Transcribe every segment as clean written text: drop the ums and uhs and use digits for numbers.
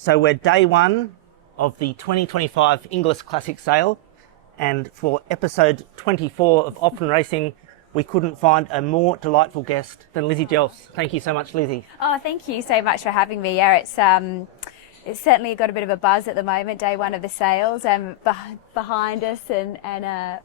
So we're day one of the 2025 Inglis Classic Sale, and for episode 24 of Often Racing, we couldn't find a more delightful guest than Lizzie Jelfs. Thank you so much, Lizzie. Oh, thank you so much for having me. Yeah, it's certainly got a bit of a buzz at the moment, day one of the sales, behind us and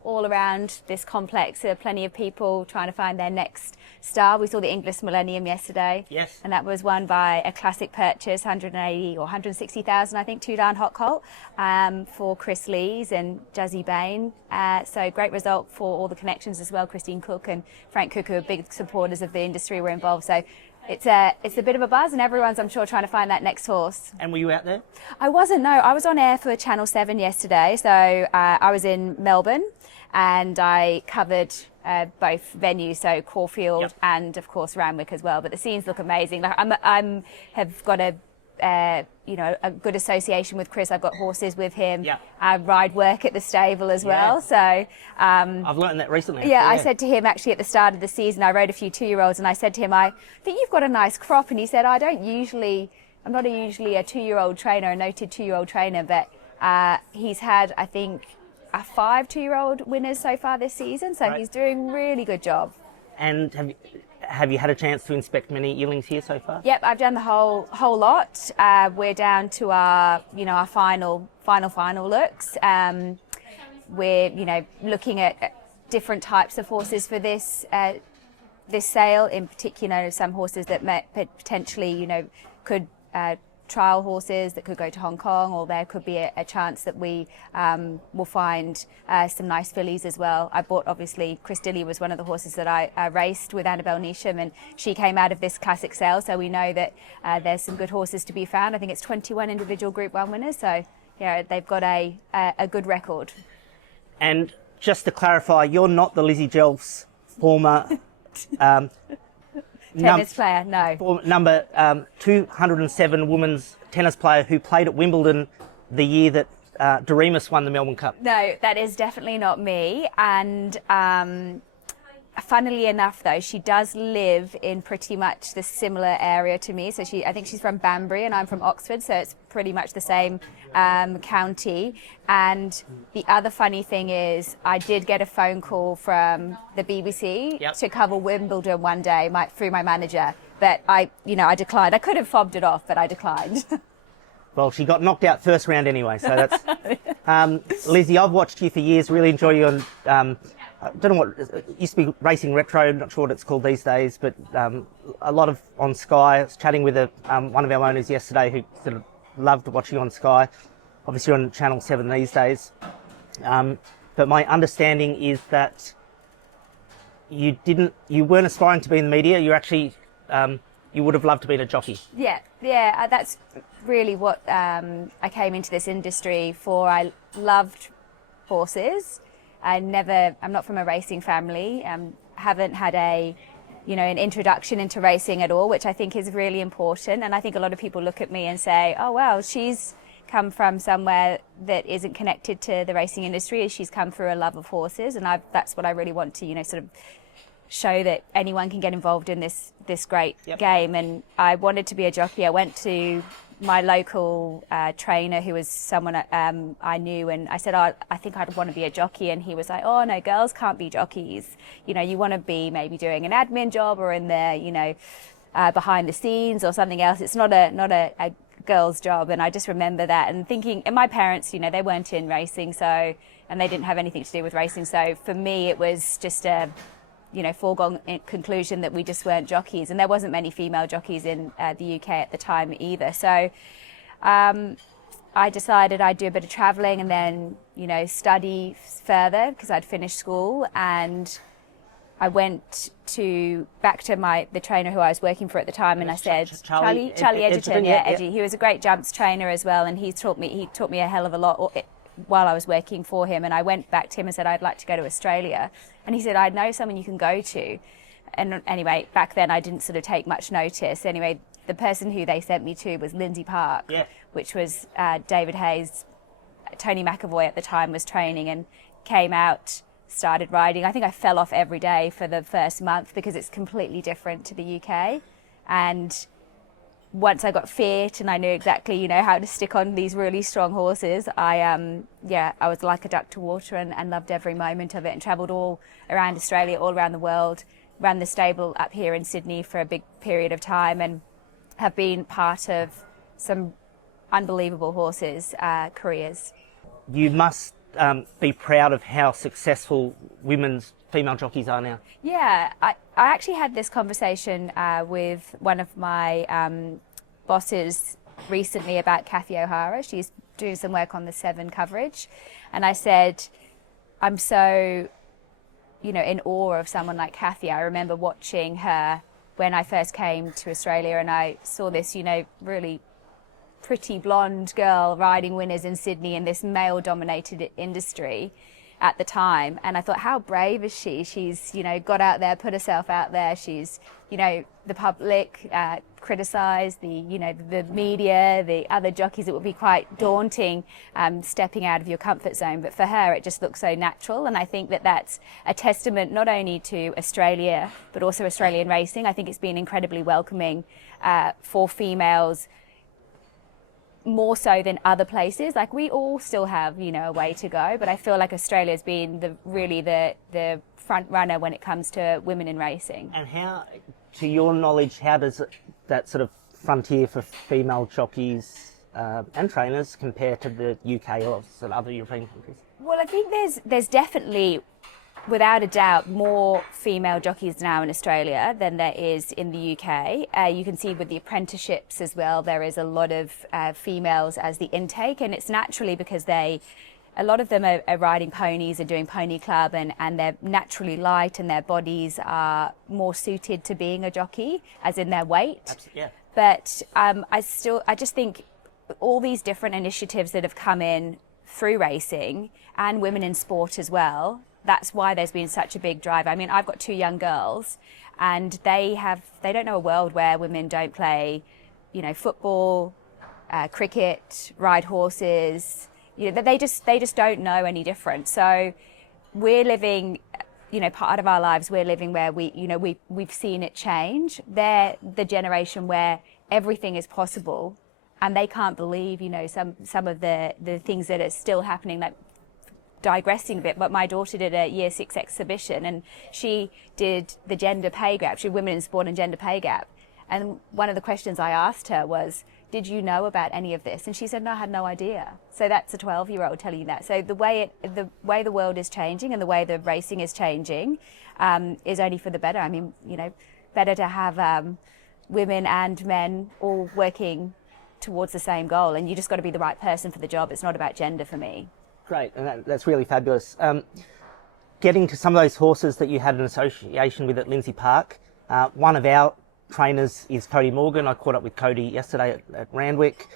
all around this complex. There are plenty of people trying to find their next star. We saw the Inglis Millennium yesterday. Yes. And that was won by a classic purchase, 180 or 160,000, I think, 2-darn hot colt, for Chris Lees and Juzzy Bain. So great result for all the connections as well. Christine Cook and Frank Cook, who are big supporters of the industry, were involved. So it's a bit of a buzz, and everyone's, I'm sure, trying to find that next horse. And were you out there? I wasn't, no. I was on air for Channel 7 yesterday. So I was in Melbourne, and I covered both venues, so Caulfield and, of course, Randwick as well. But the scenes look amazing. Like have got a good association with Chris. I've got horses with him. Yeah. I ride work at the stable as well. So I've learned that recently. Yeah, I said to him actually at the start of the season, I rode a few 2-year-olds, and I said to him, I think you've got a nice crop. And he said, I'm not usually a 2-year-old trainer, a noted 2-year-old trainer, but he's had, I think, 5 2-year-old winners so far this season. So He's doing a really good job. And have you had a chance to inspect many yearlings here so far? Yep, I've done the whole lot. We're down to our final looks. We're looking at different types of horses for this sale. In particular, some horses that potentially could trial horses that could go to Hong Kong, or there could be a chance that we will find some nice fillies as well. I bought, obviously, Chris Dilly was one of the horses that I raced with Annabelle Neesham, and she came out of this classic sale, so we know that there's some good horses to be found. I think it's 21 individual Group 1 winners, so yeah, they've got a good record. And just to clarify, you're not the Lizzie Jelfs former tennis player, no. Number 207 women's tennis player who played at Wimbledon the year that Doremus won the Melbourne Cup. No, that is definitely not me. And funnily enough, though, she does live in pretty much the similar area to me. So I think she's from Banbury and I'm from Oxford, so it's pretty much the same county. And the other funny thing is I did get a phone call from the BBC to cover Wimbledon one day through my manager, but I declined. I could have fobbed it off, but I declined. Well, she got knocked out first round anyway, so that's... Lizzie, I've watched you for years, really enjoy you on... I don't know what it used to be, Racing Retro, not sure what it's called these days, but a lot of on Sky. I was chatting with one of our owners yesterday who sort of loved watching you on Sky. Obviously you're on Channel 7 these days. But my understanding is that you weren't aspiring to be in the media. You actually, you would have loved to be a jockey. Yeah, that's really what I came into this industry for. I loved horses. I'm not from a racing family, haven't had an introduction into racing at all, which I think is really important. And I think a lot of people look at me and say, oh, well, she's come from somewhere that isn't connected to the racing industry. She's come through a love of horses. And that's what I really want to, sort of show, that anyone can get involved in this great game. And I wanted to be a jockey. I went to my local trainer, who was someone I knew, and I said, I think I'd want to be a jockey. And he was like, oh no, girls can't be jockeys. You want to be maybe doing an admin job or in the, behind the scenes or something else. It's not a girl's job. And I just remember that and thinking, and my parents, they weren't in racing, and they didn't have anything to do with racing. So for me, it was just a foregone conclusion that we just weren't jockeys, and there wasn't many female jockeys in the UK at the time either. So I decided I'd do a bit of travelling and then, study further because I'd finished school, and I went back to the trainer who I was working for at the time, and I said, Charlie Edgerton, Edgy. He was a great jumps trainer as well, and he taught me a hell of a lot while I was working for him. And I went back to him and said, I'd like to go to Australia. And he said, I know someone you can go to. And anyway, back then I didn't sort of take much notice. Anyway, the person who they sent me to was Lindsay Park, which was David Hayes. Tony McAvoy at the time was training, and came out, started riding. I think I fell off every day for the first month because it's completely different to the UK. And once I got fit and I knew exactly, you know, how to stick on these really strong horses, I was like a duck to water and loved every moment of it, and travelled all around Australia, all around the world, ran the stable up here in Sydney for a big period of time, and have been part of some unbelievable horses' careers. You must be proud of how successful women's female jockeys are now. Yeah, I actually had this conversation with one of my bosses recently about Kathy O'Hara. She's doing some work on the Seven coverage. And I said, I'm so, you know, in awe of someone like Kathy. I remember watching her when I first came to Australia, and I saw this, you know, really pretty blonde girl riding winners in Sydney in this male-dominated industry at the time, and I thought, how brave is she? She's, you know, got out there, put herself out there. She's, you know, the public criticised, the media, the other jockeys. It would be quite daunting stepping out of your comfort zone, but for her it just looks so natural, and I think that that's a testament not only to Australia but also Australian racing. I think it's been incredibly welcoming for females, more so than other places. Like, we all still have, you know, a way to go, but I feel like Australia's been the front runner when it comes to women in racing. And how, to your knowledge, how does that sort of frontier for female jockeys and trainers compare to the UK or sort of other European countries? Well, I think there's definitely, without a doubt, more female jockeys now in Australia than there is in the UK. You can see with the apprenticeships as well, there is a lot of females as the intake, and it's naturally because a lot of them are riding ponies and doing pony club, and they're naturally light, and their bodies are more suited to being a jockey, as in their weight. Absolutely, yeah. But I just think all these different initiatives that have come in through racing and women in sport as well, that's why there's been such a big drive. I mean, I've got two young girls, and they don't know a world where women don't play, you know, football, cricket, ride horses. You know, they just don't know any different. So we're living, you know, part of our lives we're living where we've seen it change. They're the generation where everything is possible, and they can't believe, you know, some of the things that are still happening. Like, digressing a bit, but my daughter did a year 6 exhibition, and she did the gender pay gap. She did women in sport and gender pay gap. And one of the questions I asked her was, did you know about any of this? And she said, no, I had no idea. So that's a 12-year-old telling you that. So the way the world is changing and the way the racing is changing is only for the better. I mean, you know, better to have women and men all working towards the same goal, and you just got to be the right person for the job. It's not about gender for me. Great, and that's really fabulous. Getting to some of those horses that you had an association with at Lindsay Park, one of our trainers is Cody Morgan. I caught up with Cody yesterday at Randwick.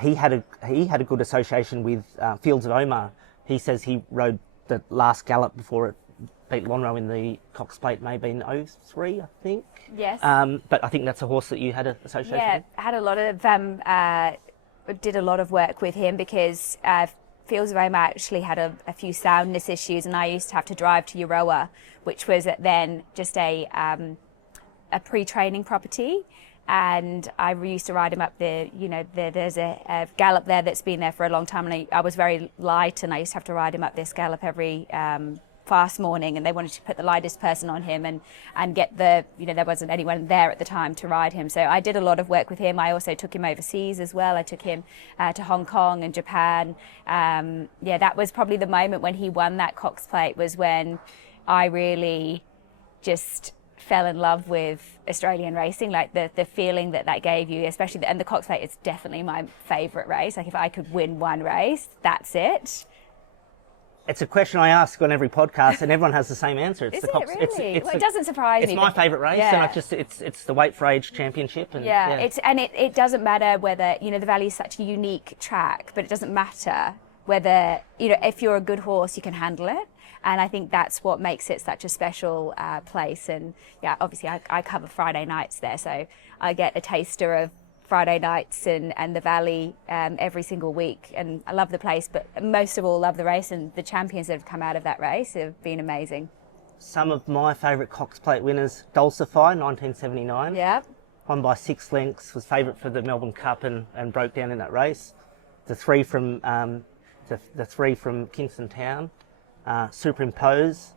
He had a good association with Fields of Omar. He says he rode the last gallop before it beat Lonhro in the Cox Plate, maybe in 03, I think. Yes. But I think that's a horse that you had an association with. Yeah, had a lot of did a lot of work with him because Fields of Omar actually had a few soundness issues, and I used to have to drive to Euroa, which was then just a pre-training property, and I used to ride him up there. You know, there's a gallop there that's been there for a long time, and I was very light, and I used to have to ride him up this gallop every fast morning, and they wanted to put the lightest person on him and get there wasn't anyone there at the time to ride him. So I did a lot of work with him. I also took him overseas as well. I took him to Hong Kong and Japan. That was probably the moment when he won that Cox Plate, was when I really just fell in love with Australian racing, like the feeling that gave you, especially, and the Cox Plate is definitely my favourite race. Like, if I could win one race, that's it. It's a question I ask on every podcast, and everyone has the same answer. It's Is the Cox. it really? Well, it doesn't surprise me. It's my favourite race, yeah. And it's the weight for age championship. And, it doesn't matter whether, you know, the Valley is such a unique track, but it doesn't matter whether, you know, if you're a good horse, you can handle it. And I think that's what makes it such a special place. And yeah, obviously I cover Friday nights there, so I get a taster of Friday nights and the Valley every single week, and I love the place, but most of all love the race, and the champions that have come out of that race have been amazing. Some of my favourite Cox Plate winners, Dulcify, 1979. Yeah. won by 6 lengths, was favourite for the Melbourne Cup and broke down in that race. The three from Kingston Town, Superimpose.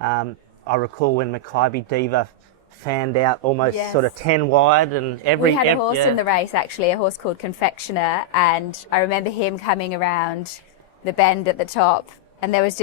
I recall when Makybe Diva fanned out almost sort of 10 wide, and we had a horse in the race, actually, a horse called Confectioner, and I remember him coming around the bend at the top, and there was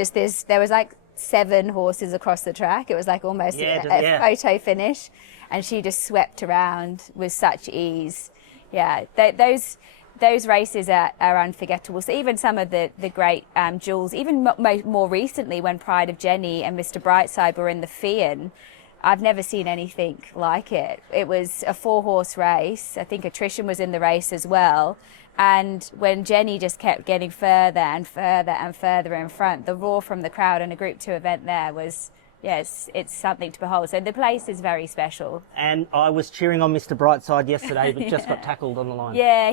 like 7 horses across the track. It was like almost a photo finish, and she just swept around with such ease. Yeah, those races are unforgettable. So even some of the great jewels, even more recently when Pride of Jenny and Mr. Brightside were in the Fian, I've never seen anything like it. It was a 4-horse race. I think Attrition was in the race as well. And when Jenny just kept getting further and further and further in front, the roar from the crowd in a Group 2 event there was, yes, it's something to behold. So the place is very special. And I was cheering on Mr. Brightside yesterday, but just got tackled on the line. Yeah,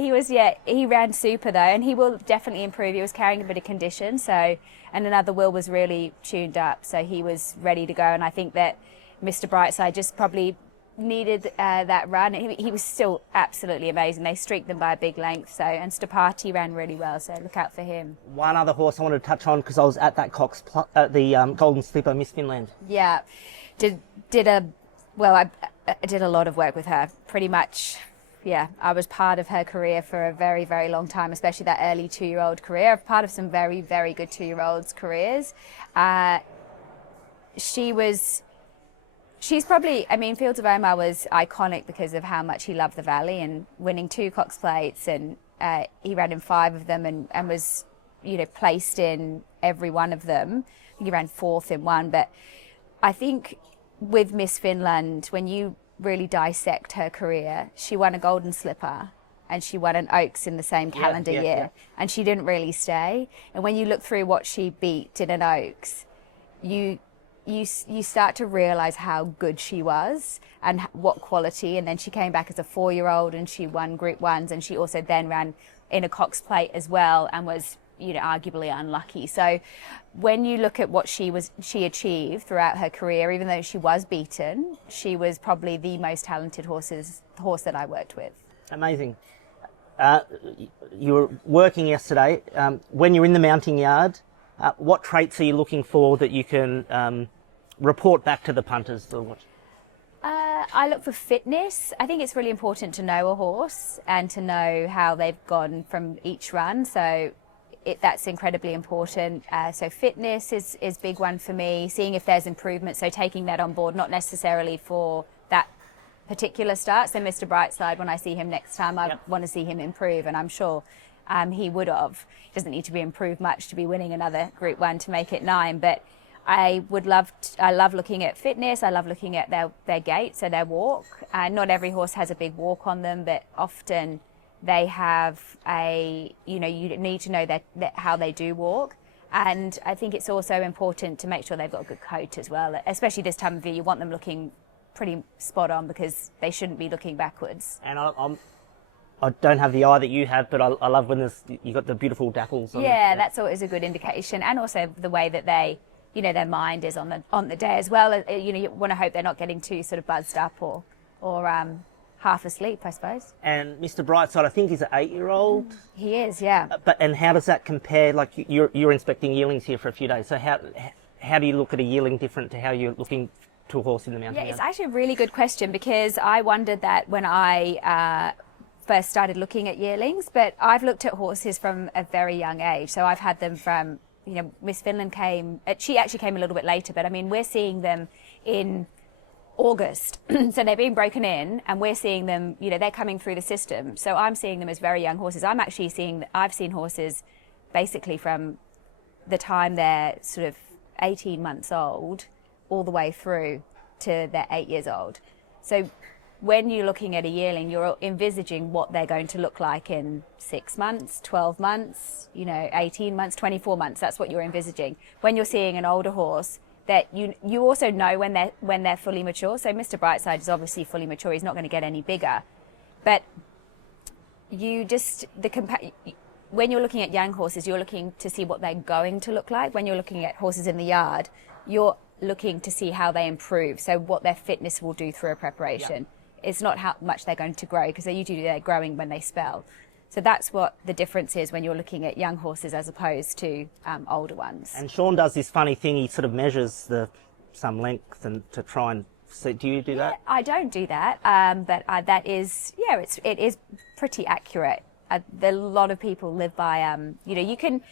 he ran super though, and he will definitely improve. He was carrying a bit of condition, and another Will was really tuned up, so he was ready to go. And I think that Mr. Brightside just probably needed that run. He was still absolutely amazing. They streaked them by a big length, and Stapati ran really well, so look out for him. One other horse I wanted to touch on, because I was at that the Golden Slipper, Miss Finland. Yeah, I did a lot of work with her, pretty much. Yeah, I was part of her career for a very, very long time, especially that early 2-year-old career. I'm part of some very, very good 2-year-olds' careers. She's probably, Fields of Omar was iconic because of how much he loved the Valley, and winning 2 Cox Plates, and he ran in 5 of them and was, placed in every one of them. I think he ran 4th in 1, but I think with Miss Finland, when you really dissect her career, she won a Golden Slipper and she won an Oaks in the same calendar year, and she didn't really stay. And when you look through what she beat in an Oaks, you start to realise how good she was and what quality. And then she came back as a 4-year-old and she won Group 1s, and she also then ran in a Cox Plate as well and was, arguably unlucky. So when you look at what she achieved throughout her career, even though she was beaten, she was probably the most talented horse that I worked with. Amazing. You were working yesterday. When you're in the mounting yard, what traits are you looking for that you can report back to the punters? I look for fitness. I think it's really important to know a horse and to know how they've gone from each run. So that's incredibly important. So fitness is a big one for me, seeing if there's improvement. So taking that on board, not necessarily for that particular start. So Mr. Brightside, when I see him next time, I want to see him improve, and I'm sure he would have. Doesn't need to be improved much to be winning another Group 1 to make it 9, but I love looking at fitness. I love looking at their gait, so their walk. Not every horse has a big walk on them, but often they have you need to know that how they do walk. And I think it's also important to make sure they've got a good coat as well, especially this time of year. You want them looking pretty spot on because they shouldn't be looking backwards. And I don't have the eye that you have, but I love when you got the beautiful dapples on. Yeah, that's always a good indication, and also the way that they, their mind is on the day as well. You want to hope they're not getting too sort of buzzed up or half asleep, I suppose. And Mr. Brightside, I think he's an 8-year-old. He is, yeah. And how does that compare? Like you're inspecting yearlings here for a few days, so how do you look at a yearling different to how you're looking to a horse in the mountain? Yeah, it's actually a really good question, because I wondered that when I first started looking at yearlings, but I've looked at horses from a very young age. So I've had them from, Miss Finland she actually came a little bit later, but we're seeing them in August. So they're being broken in and we're seeing them, they're coming through the system. So I'm seeing them as very young horses. I've seen horses basically from the time they're sort of 18 months old all the way through to they're 8 years old. So when you're looking at a yearling, you're envisaging what they're going to look like in 6 months, 12 months, 18 months, 24 months. That's what you're envisaging. When you're seeing an older horse, that you also know when they're fully mature. So Mr. Brightside is obviously fully mature. He's not going to get any bigger. But when you're looking at young horses, you're looking to see what they're going to look like. When you're looking at horses in the yard, you're looking to see how they improve. So what their fitness will do through a preparation. it's not how much they're going to grow, because they're growing when they spell. So that's what the difference is when you're looking at young horses as opposed to older ones. And Sean does this funny thing, he sort of measures some length and to try and see. Do you do that? I don't do that, but that is, it is pretty accurate. A lot of people live by, you can,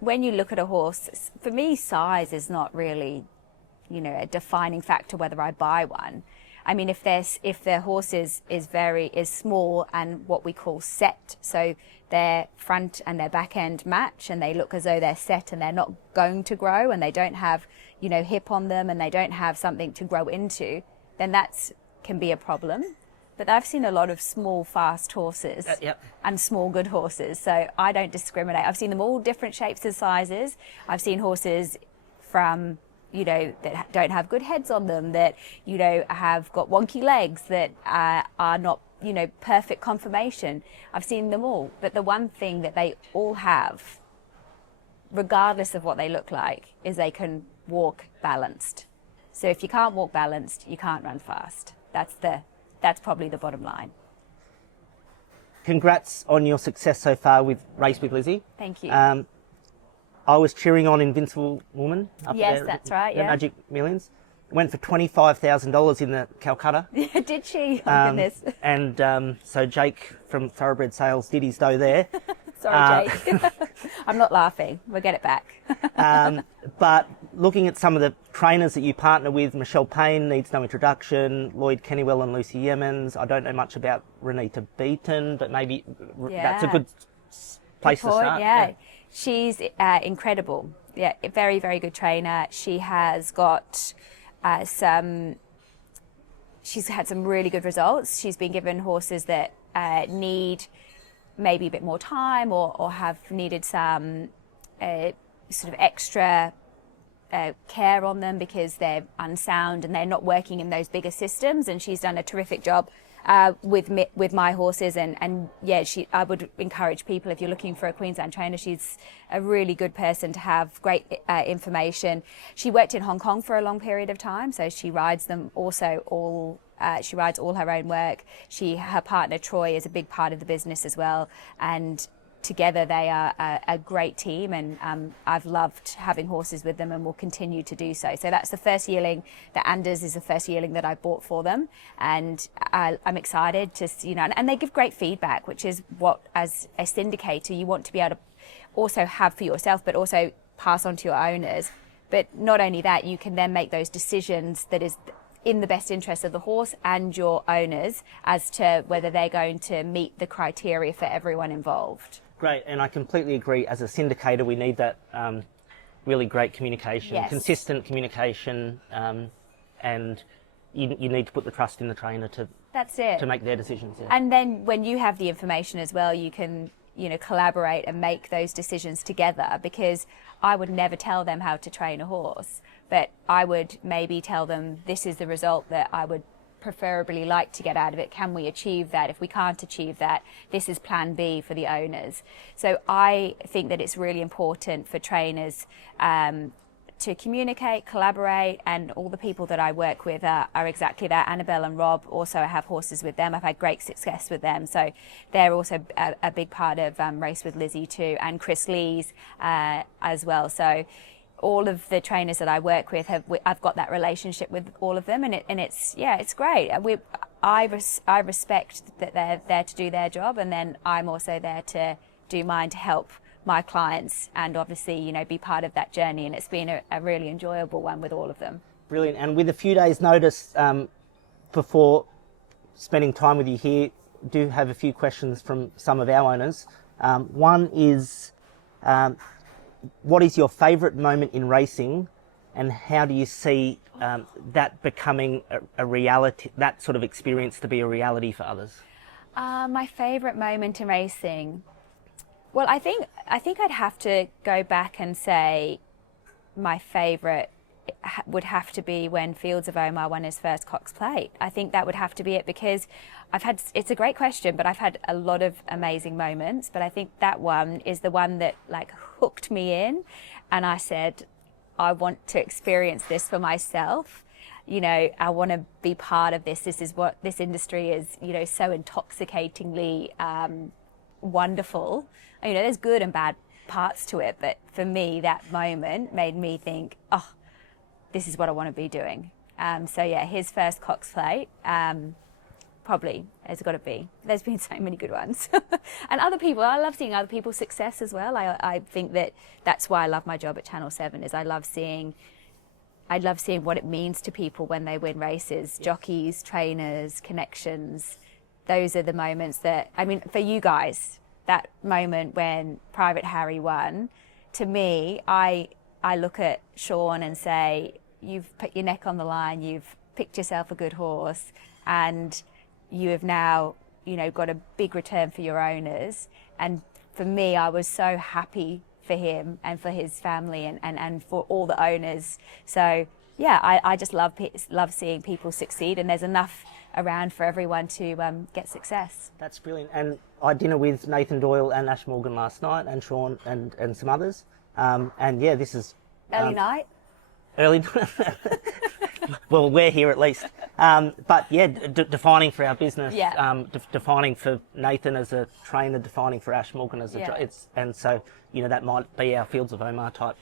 when you look at a horse, for me, size is not really, a defining factor whether I buy one. I mean, if their horse is small and what we call set, so their front and their back end match and they look as though they're set and they're not going to grow and they don't have, hip on them and they don't have something to grow into, then can be a problem. But I've seen a lot of small, fast horses and small, good horses. So I don't discriminate. I've seen them all different shapes and sizes. I've seen horses from, that don't have good heads on them, that, have got wonky legs, that are not, perfect conformation. I've seen them all. But the one thing that they all have, regardless of what they look like, is they can walk balanced. So if you can't walk balanced, you can't run fast. That's probably the bottom line. Congrats on your success so far with Race with Lizzie. Thank you. I was cheering on Invincible Woman up yes, there. That's right, the Magic Millions. Went for $25,000 in the Calcutta. Did she? Oh, goodness. And so Jake from Thoroughbred Sales did his dough there. Sorry, Jake. I'm not laughing. We'll get it back. But looking at some of the trainers that you partner with, Michelle Payne needs no introduction, Lloyd Kennywell and Lucy Yemens. I don't know much about Renita Beaton, but maybe that's a good place to start. Yeah. She's incredible. Yeah, a very, very good trainer. She has got she's had some really good results. She's been given horses that need maybe a bit more time or have needed some sort of extra care on them because they're unsound and they're not working in those bigger systems. And she's done a terrific job with my horses, and I would encourage people, if you're looking for a Queensland trainer, she's a really good person to have, great information. She worked in Hong Kong for a long period of time, so she rides them also all. She rides all her own work. Her partner Troy is a big part of the business as well, and together they are a great team, and I've loved having horses with them and will continue to do so. So that's the first yearling. The Anders is the first yearling that I bought for them, and I'm excited to, and they give great feedback, which is what, as a syndicator, you want to be able to also have for yourself, but also pass on to your owners. But not only that, you can then make those decisions that is in the best interest of the horse and your owners as to whether they're going to meet the criteria for everyone involved. Great, and I completely agree. As a syndicator, we need that really great communication, consistent communication, and you need to put the trust in the trainer to make their decisions. Yeah. And then when you have the information as well, you can collaborate and make those decisions together, because I would never tell them how to train a horse, but I would maybe tell them this is the result that I would preferably like to get out of it. Can we achieve that? If we can't achieve that, this is plan B for the owners. So I think that it's really important for trainers to communicate, collaborate, and all the people that I work with are exactly that. Annabelle and Rob, also I have horses with them. I've had great success with them. So they're also a big part of Race with Lizzie too, and Chris Lees as well. So all of the trainers that I work with, I've got that relationship with all of them, and it's great. I respect that they're there to do their job, and then I'm also there to do mine to help my clients, and obviously be part of that journey. And it's been a really enjoyable one with all of them. Brilliant. And with a few days' notice before spending time with you here, do have a few questions from some of our owners. One is, what is your favourite moment in racing, and how do you see that becoming a reality, that sort of experience to be a reality for others? My favourite moment in racing, well, I think I'd have to go back and say my favourite would have to be when Fields of Omar won his first Cox Plate. I think that would have to be it, because it's a great question, but I've had a lot of amazing moments, but I think that one is the one that hooked me in, and I said, I want to experience this for myself. you know, I want to be part of this. This is what this industry is, you know, so intoxicatingly wonderful. You know, there's good and bad parts to it, but for me, that moment made me think, oh, this is what I want to be doing. So yeah, his first Cox Plate, probably has got to be. There's been so many good ones. And other people, I love seeing other people's success as well. I think that's why I love my job at Channel 7, is I love seeing what it means to people when they win races, jockeys, trainers, connections. Those are the moments that, I mean, for you guys, that moment when Private Harry won, to me, I look at Sean and say, you've put your neck on the line, you've picked yourself a good horse, and you have now, you know, got a big return for your owners. And for me, I was so happy for him and for his family and for all the owners. So yeah, I just love seeing people succeed, and there's enough around for everyone to get success. That's brilliant. And I had dinner with Nathan Doyle and Ash Morgan last night, and Sean and some others. And yeah, this is Early night? Early. Well, we're here at least. But yeah, defining for our business, Yeah. Defining for Nathan as a trainer, defining for Ash Morgan as a and so, you know, that might be our Fields of Omar type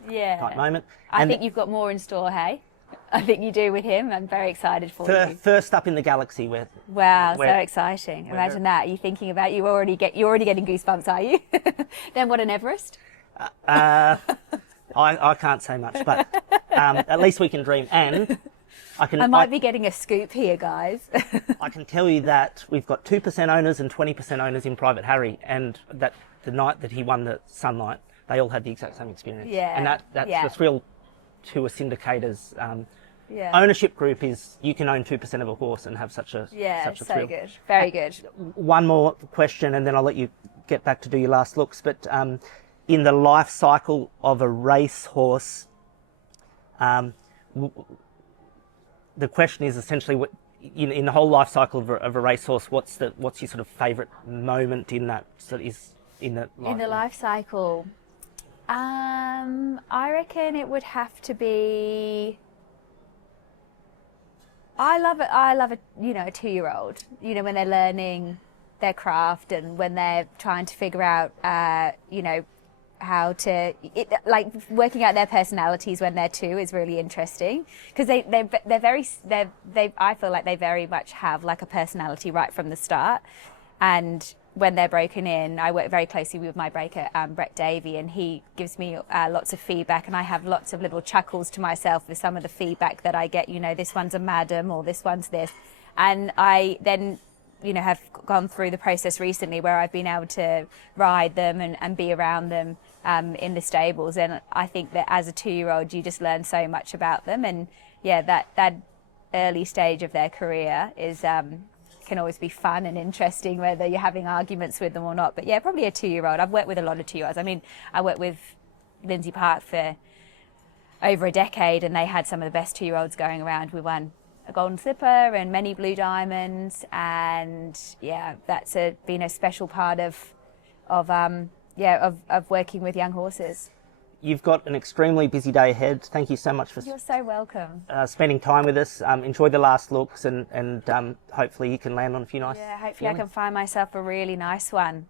moment. I think you've got more in store, hey? I think you do with him. I'm very excited for you. First up in the galaxy. Wow, so exciting. Imagine that. You're thinking about, you're already getting goosebumps, are you? Then what, an Everest? I can't say much, but at least we can dream. And I might be getting a scoop here, guys. I can tell you that we've got 2% owners and 20% owners in Private Harry, and that the night that he won the Sunlight, they all had the exact same experience. Yeah. And that's the thrill to a syndicator's Yeah. ownership group, is you can own 2% of a horse and have such a so thrill. good, very good. One more question, and then I'll let you get back to do your last looks. But in the life cycle of a racehorse, the question is essentially, in the whole life cycle of a racehorse, what's your sort of favourite moment in that? In the life Cycle. I reckon it would have to be. I love a 2-year-old. You know, when they're learning their craft and when they're trying to figure out, how to working out their personalities when they're 2 is really interesting, because I feel like they very much have like a personality right from the start. And when they're broken in, I work very closely with my breaker, Brett Davey, and he gives me lots of feedback, and I have lots of little chuckles to myself with some of the feedback that I get. You know, this one's a madam, or this one's this. And I then, you know, have gone through the process recently where I've been able to ride them and be around them in the stables. And I think that as a 2-year-old, you just learn so much about them. And yeah, that early stage of their career is can always be fun and interesting, whether you're having arguments with them or not. But yeah, probably a 2-year-old. I've worked with a lot of 2-year-olds. I mean, I worked with Lindsay Park for over a decade, and they had some of the best 2-year-olds going around. We won a Golden Slipper and many Blue Diamonds, and yeah, that's been a special part of working with young horses. You've got an extremely busy day ahead. Thank you so much for You're so welcome. Spending time with us. Enjoy the last looks, and hopefully you can land on a few nice. Yeah, hopefully I can find myself a really nice one.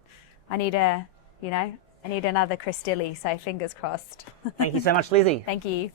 I need another Chris Dilly, so fingers crossed. Thank you so much, Lizzie. Thank you.